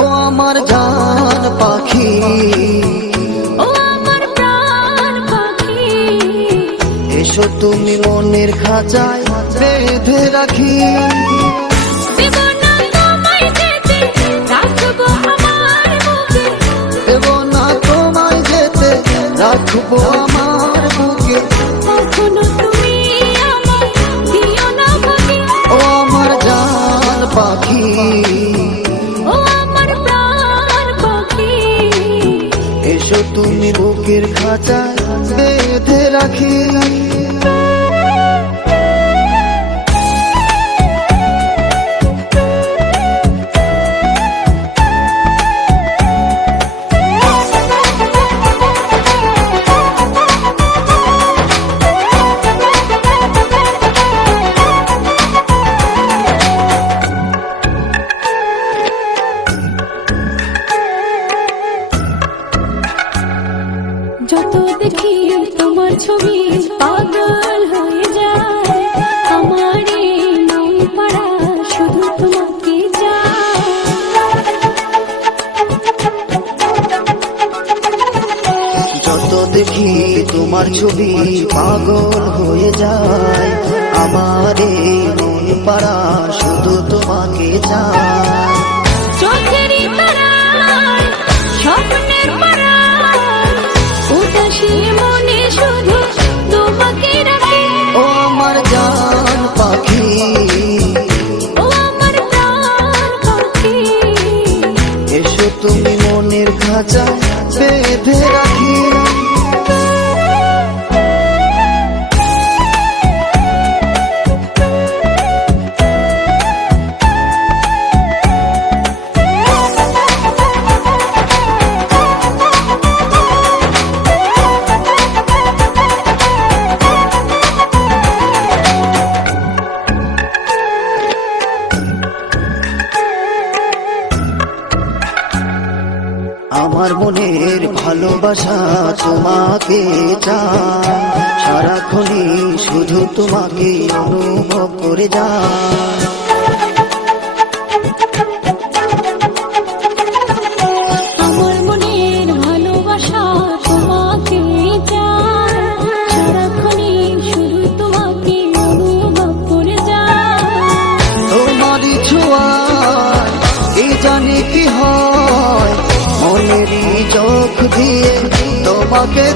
ও আমার জান পাখি, ও আমার প্রাণ পাখি, এসো তুমি মনের খাঁচায় বেঁধে রাখি। দেব না তোমায় যেতে, রাখবো আমার বুকে, দেব না তোমায় যেতে, রাখবো আমার বুকে। কখনো তুমি আমায় দিও না ভাগে। ও আমার জান পাখি, ও আমার প্রাণ পাখি, এসো তুমি বুকের খাঁচায় বেঁধে রাখি। যত দেখি তোমার ছবি পাগল হয়ে যায়, আমার এই মন পাড়া শুধু তোমাকে চায়। যত দেখি তোমার ছবি পাগল হয়ে যায়, আমার এই মন পাড়া শুধু তোমাকে চায়। চোখেরই তারায়, স্বপ্নের পাড়ায়, উদাসী মনে শুধু তোমাকে রাখি। ও আমার জান পাখি, ও আমার প্রাণ পাখি, এসো তুমি মনের খাঁচায় বেঁধে রাখি। আমার মনের ভালোবাসা তোমাকে চায়, সারাক্ষণই শুধু তোমাকে অনুভব করে যায়। আমার মনের ভালোবাসা তোমাকে চায়, সারাক্ষণই শুধু তোমাকে অনুভব করে যায়। তোমারই ছোঁয়ায় কি জানি কি হয়, মনেরই চোখ দিয়ে তোমাকে